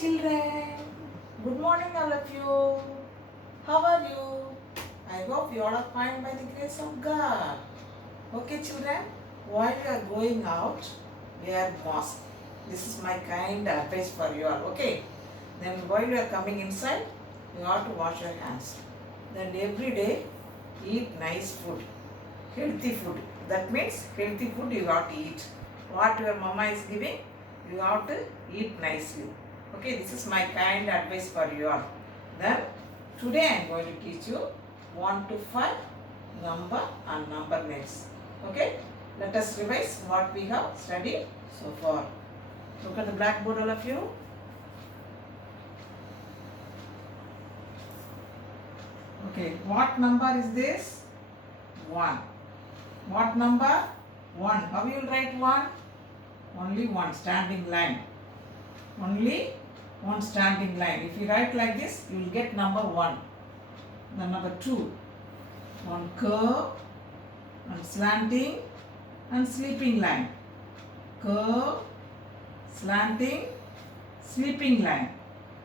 children. Good morning, all of you. How are you? I hope you all are fine by the grace of God. Okay, children, while you are going out, wear mask. This is my kind advice for you all. Okay. Then while you are coming inside, you have to wash your hands. Then every day, eat nice food, healthy food. That means healthy food you have to eat. What your mama is giving, you have to eat nicely. Okay, this is my kind advice for you all. Then today I am going to teach you 1 to 5 number and number names. Okay, let us revise what we have studied so far. Look at the blackboard, all of you. Okay, what number is this? 1. What number? 1. How you will write 1? Only one standing line. Only one standing line. If you write like this, you will get number 1. Then number 2. One curve and slanting and sleeping line. Curve, slanting, sleeping line.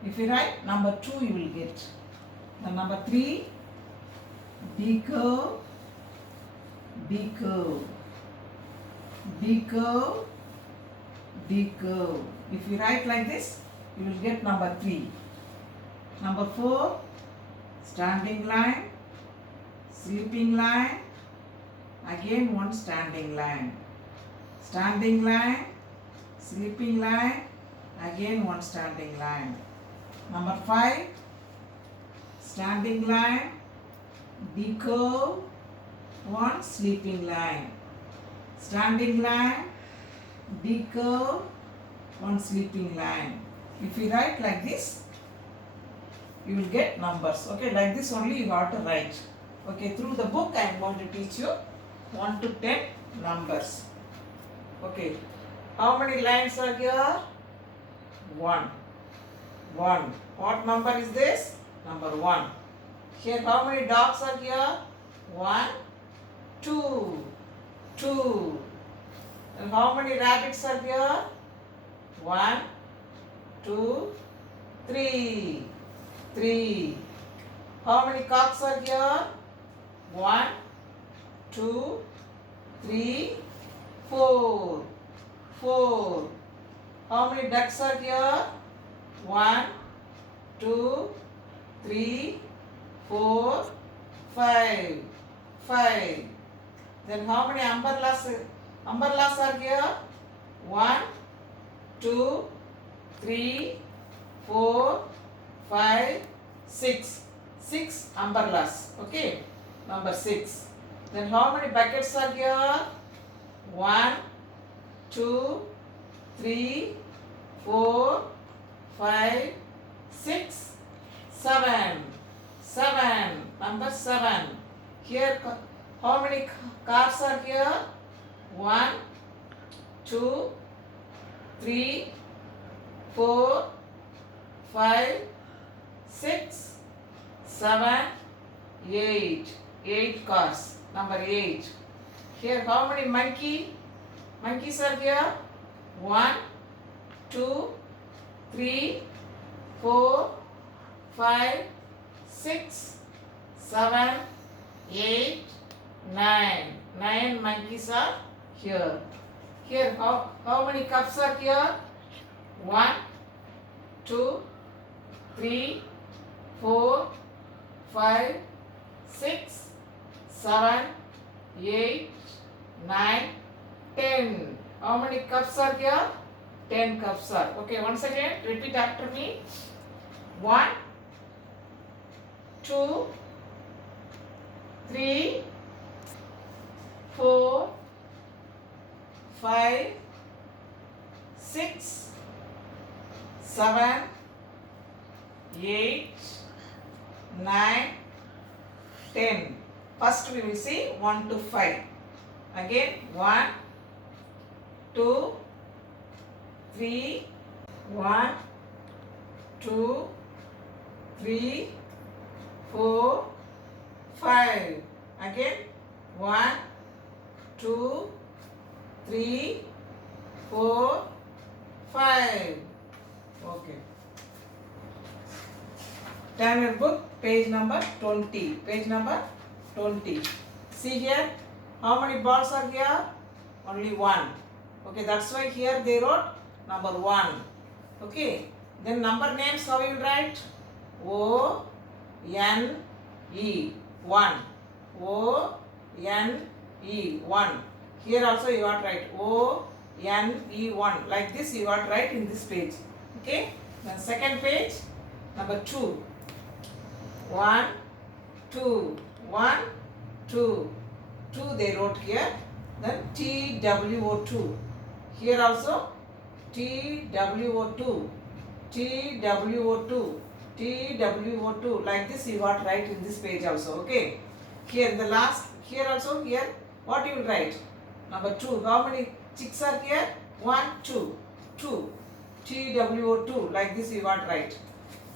If you write number 2, you will get. Then number 3. D curve, D curve, D curve, D curve. If you write like this, you will get number 3. Number 4, standing line, sleeping line, again one standing line. Standing line, sleeping line, again one standing line. Number 5, standing line, D curve, one sleeping line. Standing line, D curve, one sleeping line. If you write like this, you will get numbers. Okay, like this only you have to write. Okay, through the book I am going to teach you 1 to 10 numbers. Okay, how many lines are here? 1. 1. What number is this? Number 1. Here how many dogs are here? 1, 2, 2. And how many rabbits are here? 1, 2, 3, 3. How many cocks are here? 1, 2, 3, 4, 4. How many ducks are here? 1, 2, 3, 4, 5, 5. Then how many umbrellas are here? 1, 2, 3, 4, 5, 6. 6 umbrellas. Okay. Number 6. Then how many buckets are here? 1, 2, 3, 4, 5, 6, 7. 7. Number 7. Here how many cars are here? 1, 2, 3, 4, 5, 6, 7, 8. 8 cars. Number 8. Here how many monkeys are here? 1, 2, 3, 4, 5, 6, 7, 8, 9. 9 monkeys are here. Here how many cups are here? 1, 2, 3, 4, 5, 6, 7, 8, 9, 10. How many cups are here? 10 cups are. Okay, once again, repeat after me. 1, 2, 3, 4, 5, 6, 7, 8, 9, 10. First we will see 1 to 5. Again 1, 2, 3, 1, 2, 3, 4, 5. Again 1, 2, 3, 4, 5. Okay. Turn your book, page number 20. Page number 20. See here, how many balls are here? Only one. Okay, that's why here they wrote number 1. Okay, then number names how you will write? O N E 1. O N E 1. Here also you are write O N E 1. Like this you are write in this page. Okay, then second page, number 2. 1 2 1 2 2 they wrote here. Then TWO2. Here also TWO2 TWO2 TWO2. Like this you got write in this page also. Okay, here in the last, here also, here what you will write? Number 2. How many chicks are here? 1 2 2 TWO2. Like this you got write.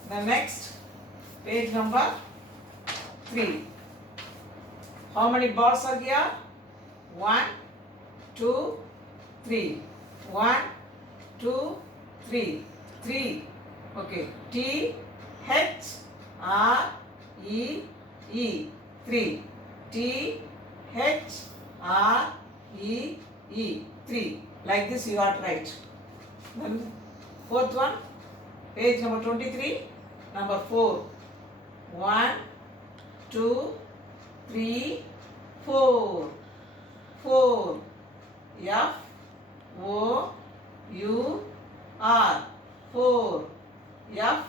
The next page number 3. How many balls are here? 1 2 3. 1 2 3. 3. Okay. T H R E E. 3. T H R E E. 3. Like this you are right. Then fourth one, page number 23, number 4. 1 2 3 4. 4. F O U R. 4. F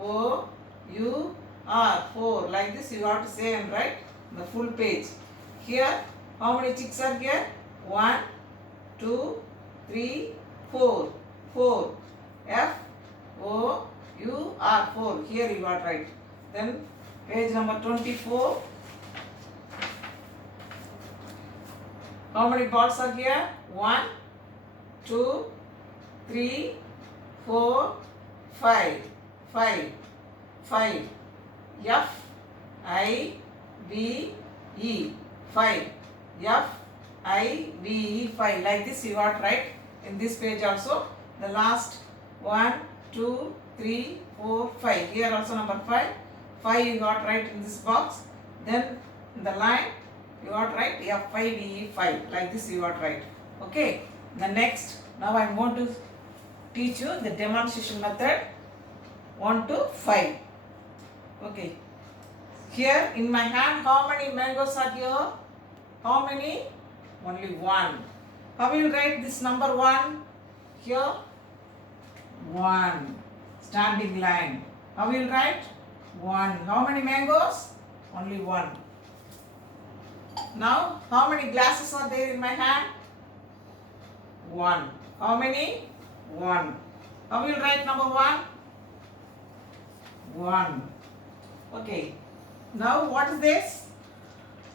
O U R. 4. Like this you have to say and write the full page. Here how many chicks are here? 1 2 3 4. 4. F O U R. 4. Here you got right. Then page number 24. How many balls are here? 1 2 3 4 5. 5. 5. F I B E. 5. F I B E. 5. Like this you got right in this page also. The last 1 2 3 4 5. Here also number 5. 5 you got right in this box. Then in the line you got right F I B E 5. Like this you got right. Okay. The next, now I am going to teach you the demonstration method 1 to 5. Okay. Here in my hand, how many mangoes are here? How many? Only 1. How will you write this number 1? Here 1. Standing line. How will you write? 1. How many mangoes? Only 1. Now, how many glasses are there in my hand? 1. How many? 1. How will you write number 1? 1. Okay. Now, what is this?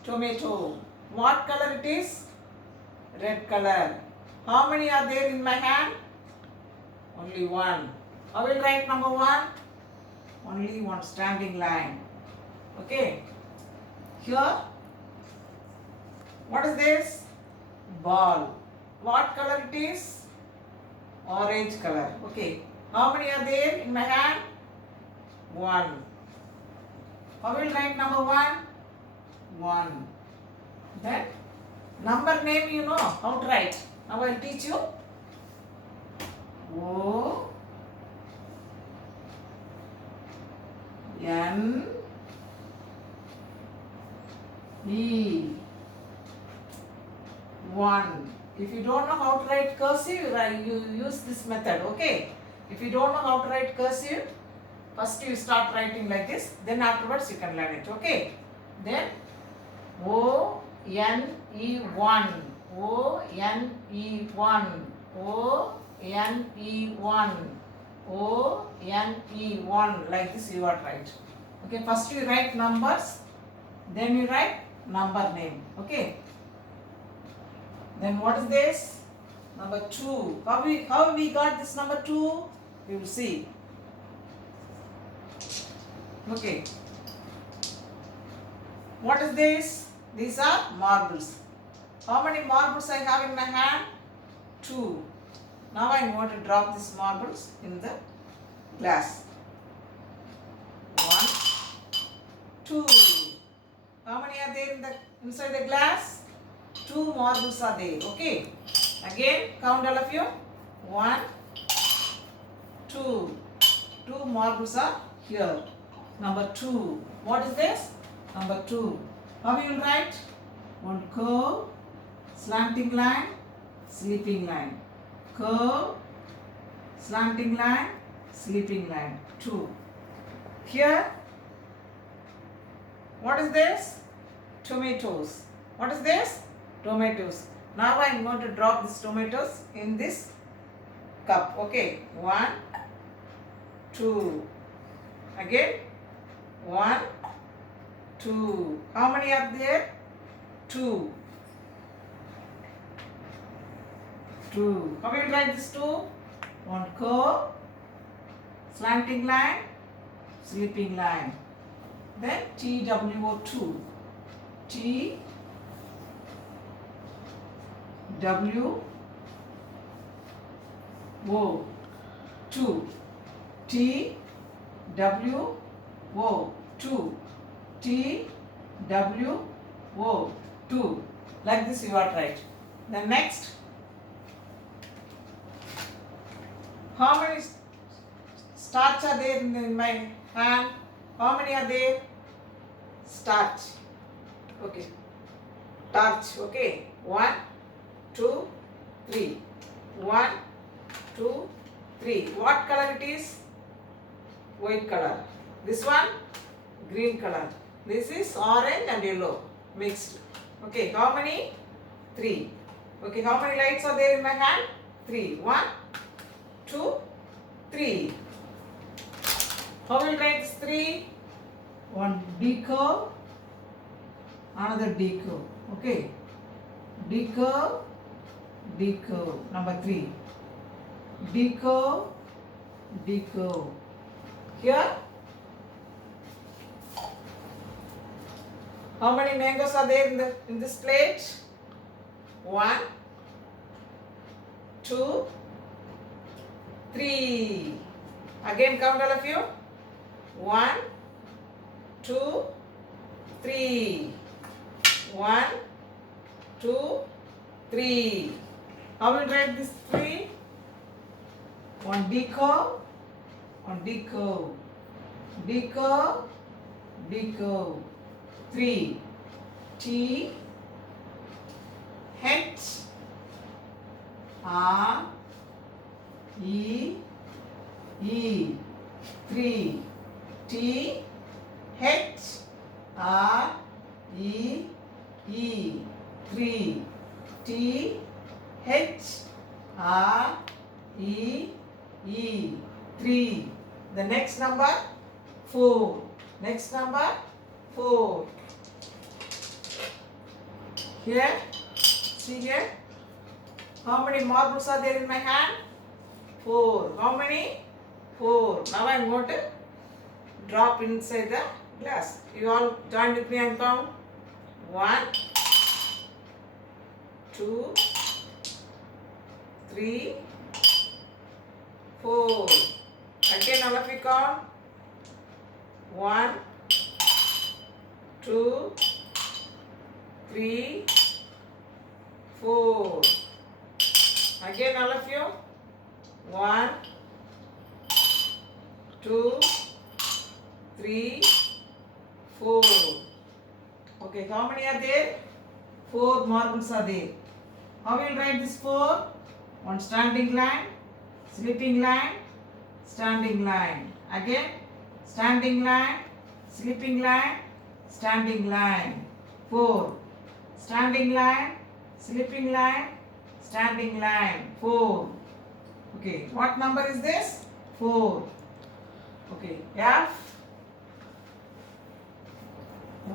Tomato. What color it is? Red color. How many are there in my hand? Only 1. How will you write number 1? Only 1 standing line. Okay. Here, what is this? Ball. What color it is? Orange color. Okay. How many are there in my hand? 1. How will you write number 1? 1. Then number name you know how to write. Now I will teach you. O N E 1. If you don't know how to write cursive, you use this method. Okay. If you don't know how to write cursive, first you start writing like this. Then afterwards you can learn it. Okay. Then O N E 1. O N E 1. O N E 1. O N E 1. Like this you are right. Okay. First you write numbers. Then you write number name. Okay. Then what is this? Number 2. How we got this number 2? We will see. Okay. What is this? These are marbles. How many marbles I have in my hand? 2. Now I am going to drop these marbles in the glass. 1, 2. How many are there inside the glass? 2 marbles are there. Okay. Again, count all of you. 1, 2. 2 marbles are here. Number 2. What is this? Number 2. How you will write? One curve, slanting line, sleeping line. Curve, slanting line, sleeping line. 2. Here, what is this? Tomatoes. What is this? Tomatoes. Now I am going to drop these tomatoes in this cup. Okay. 1, 2. Again. 1, 2. How many are there? 2. 2. How will you write this 2? One curve, slanting line, sleeping line. Then TWO2. T W O 2. T W O 2. T W O 2. Like this you are right. Then next, how many starch are there in my hand? How many are there? Starch. Okay. Torch. Okay. 1, 2, 3. 1, 2, 3. What color it is? White color. This one? Green color. This is orange and yellow mixed. Okay. How many? 3. Okay. How many lights are there in my hand? 3. 1, 2, 3. How will you write this 3? One D curve, another D curve. Okay. D curve, D curve. Number 3. D curve, D curve. Here, how many mangoes are there in this plate? 1, 2, 3. Again count all of you. 1, 2, 3. 1, 2, 3. How will you write this 3? One D curve, one D curve. D curve, D curve. 3. T H R E E. 3. T H R E E. 3. T H R E E. 3. The next number 4. Next number 4. Here, see here. How many marbles are there in my hand? 4. How many? 4. Now I am going to drop inside the glass. You all join with me and count. 1, 2, 3, 4. Again all of you count. 1, 2, 3, 4. Again all of you. 1, 2, 3, 4. Okay, how many are there? 4 marbles are there. How will you write this 4? One standing line, sleeping line, standing line. Again, standing line, sleeping line, standing line. 4. Standing line, sleeping line, standing line. 4. Okay, what number is this? 4. Okay, F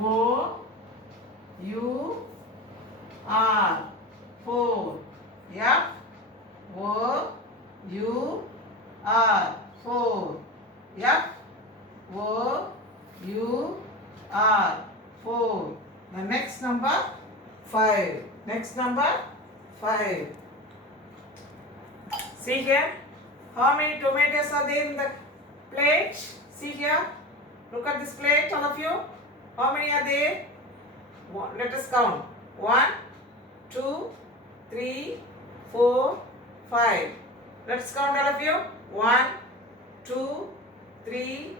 O U R 4. F O U R 4. F O U R 4. The next number 5. Next number 5. See here. How many tomatoes are there in the plate? See here. Look at this plate, all of you. How many are there? Let us count. 1, 2, 3, 4, 5. Let's count all of you. 1, 2, 3,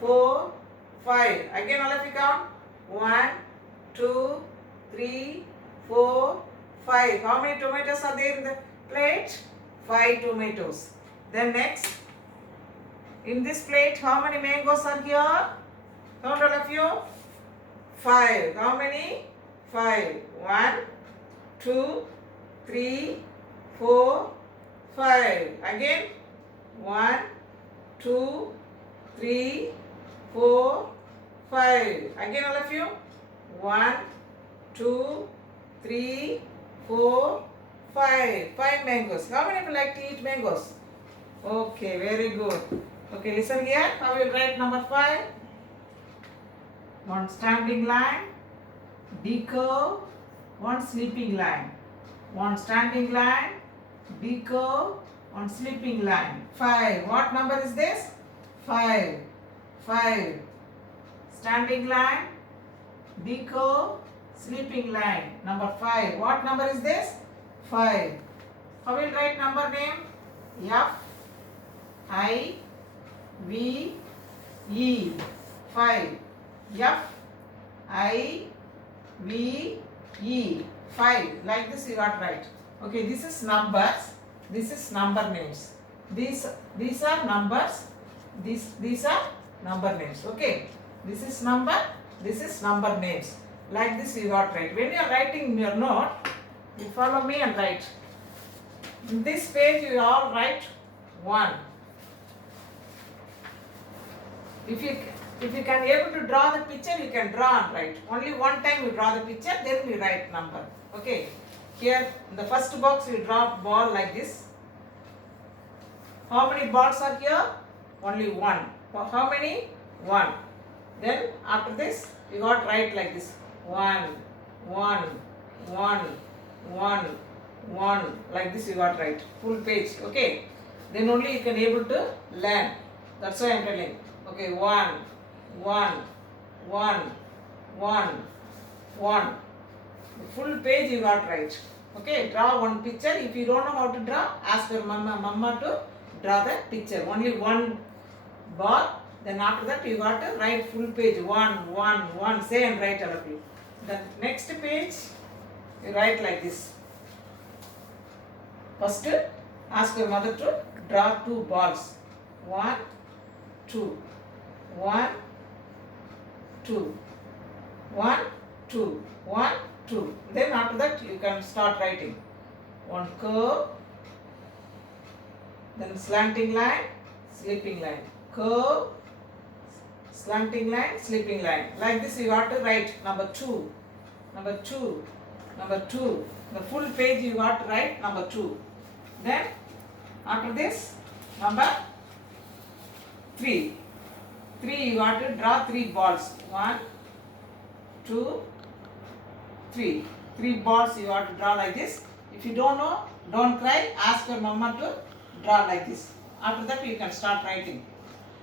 4, 5. Again all of you count. 1, 2, 3, 4, 5. How many tomatoes are there in the plate? 5 tomatoes. Then next, in this plate, how many mangoes are here? Count all of you. 5. How many? 5. 1, 2, 3, 4, 5. Again. 1, 2, 3, 4, 5. Again all of you. 1, 2, 3, 4, 5. 5 mangoes. How many people like to eat mangoes? Okay, very good. Okay, listen here. How will you write number 5? One standing line, D curve, one sleeping line. One standing line, D curve, one sleeping line. 5. What number is this? 5. 5. Standing line, D curve, sleeping line. Number 5. What number is this? 5. How will you write number name? F I V E. 5. F I V E. 5. Like this you got right. Okay, this is numbers. This is number names. These are numbers. These are number names. Okay. This is number. This is number names. Like this you got right. When you are writing your note, you follow me and write. In this page you all write 1. If you can able to draw the picture, you can draw and write. Only one time you draw the picture, then you write number. Okay. Here in the first box you draw ball like this. How many balls are here? Only 1. How many? 1. Then after this you got write like this. 1, 1, 1, 1, 1. Like this you got write. Full page. Okay. Then only you can able to learn. That's why I am telling. Okay, 1, 1, 1, 1, 1. The full page you got right. Okay, draw one picture. If you don't know how to draw, ask your mama to draw the picture. Only one ball. Then after that you got to write full page. 1, 1, 1. Say and write all of you. The next page you write like this. First, ask your mother to draw 2 balls. 1, 2. 1, 2. 1, 2. 1, 2. Then after that you can start writing. One curve, then slanting line, sleeping line. Curve, slanting line, sleeping line. Like this you got to write number 2. Number 2. Number 2. The full page you got to write number 2. Then after this number 3. 3 you got to draw 3 balls. 1, 2, 3. 3 balls you got to draw like this. If you don't know, don't cry. Ask your mama to draw like this. After that you can start writing.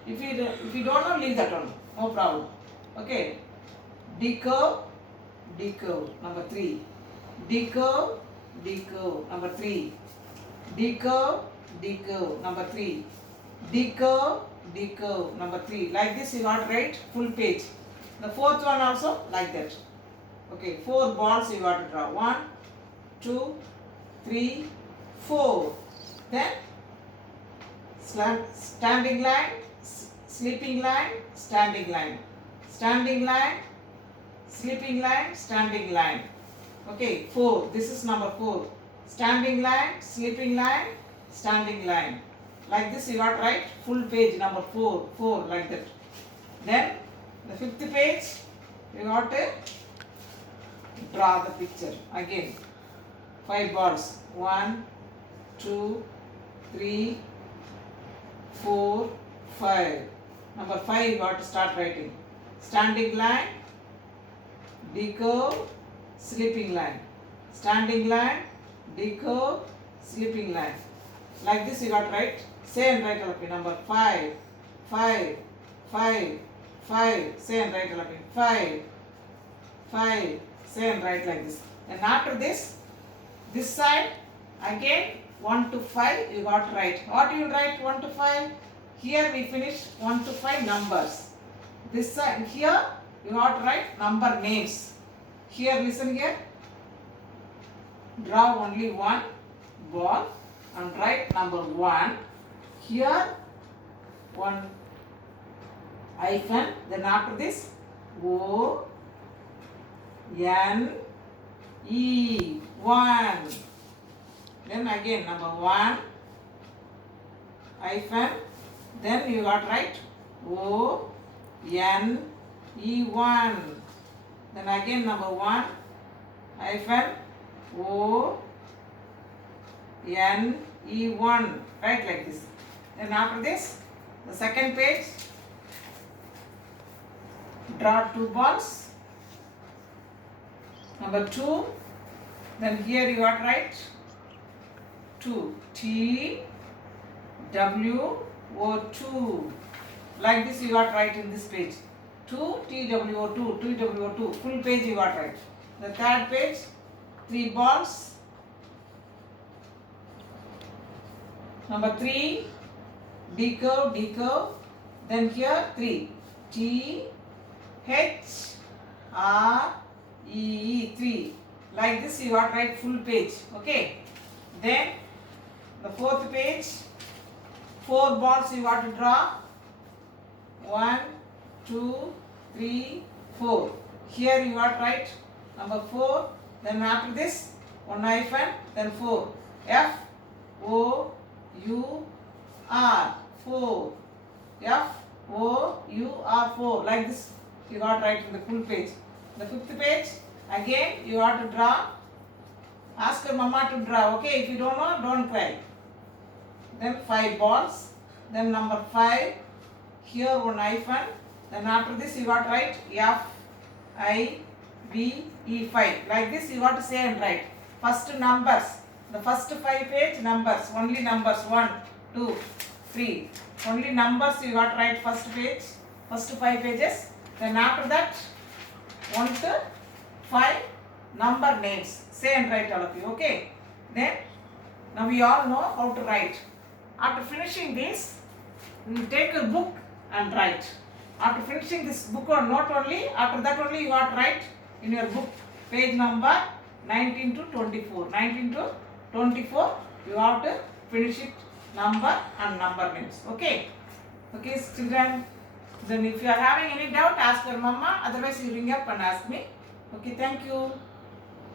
If you don't know, leave that one. No problem. Okay. D curve, number 3. D curve, number 3. D curve, number 3. D curve, number 3. Like this you got to write full page. The fourth one also like that. Okay, 4 balls you got to draw. 1, 2, 3, 4. Then standing line, sleeping line, standing line. Standing line, sleeping line, standing line. Okay, 4. This is number 4. Standing line, sleeping line, standing line. Like this you got to write full page number 4. 4 like that. Then the 5th page you got to draw the picture again. 5 balls. 1, 2, 3, 4, 5. Number 5 you got to start writing. Standing line, D curve, sleeping line. Standing line, D curve, sleeping line. Like this you got to write. Say and write all of it. Number 5, 5, 5, 5. Say and write all of it. 5, 5. Say and write like this. And after this side again 1 to 5 you got to write. What you will write 1 to 5? Here we finish 1 to 5 numbers. This side here you got to write number names. Here listen here. Draw only one ball and write number 1. Here one hyphen. Then after this O N E 1. Then again number 1 hyphen. Then you got write O N E 1. Then again number 1 hyphen O N E 1. Write like this. Then after this the second page, draw 2 balls. Number 2. Then here you got write 2 T W O 2. Like this you got write in this page. 2 T W O 2. 2 W O 2. Full page you got write. The third page 3 balls. Number 3 D curve. Then here 3 T H R E 3. Like this you got write full page. Okay. Then the fourth page 4 balls you got to draw. 1 2 3 4. Here you got write number 4. Then after this 1 hyphen. Then 4 F O U R 4. F O U R 4. Like this you got write in the full page. The fifth page again you have to draw. Ask your mama to draw. Okay, if you don't know, don't cry. Then 5 balls. Then number 5 here 1 hyphen. Then after this you got to write F I B E 5. Like this you got to say and write. First numbers. The first 5 page numbers. Only numbers 1 2 3. Only numbers you got to write first page. First 5 pages. Then after that 1 to 5 number names. Say and write all of you. Okay. Then now we all know how to write. After finishing this, you take a book and write. After finishing this book or note only, after that only you got to write in your book page number 19 to 24. 19 to 24 you have to finish it number and number names. Okay. Okay children. Then if you are having any doubt, ask your mama. Otherwise you ring up and ask me. Okay, thank you.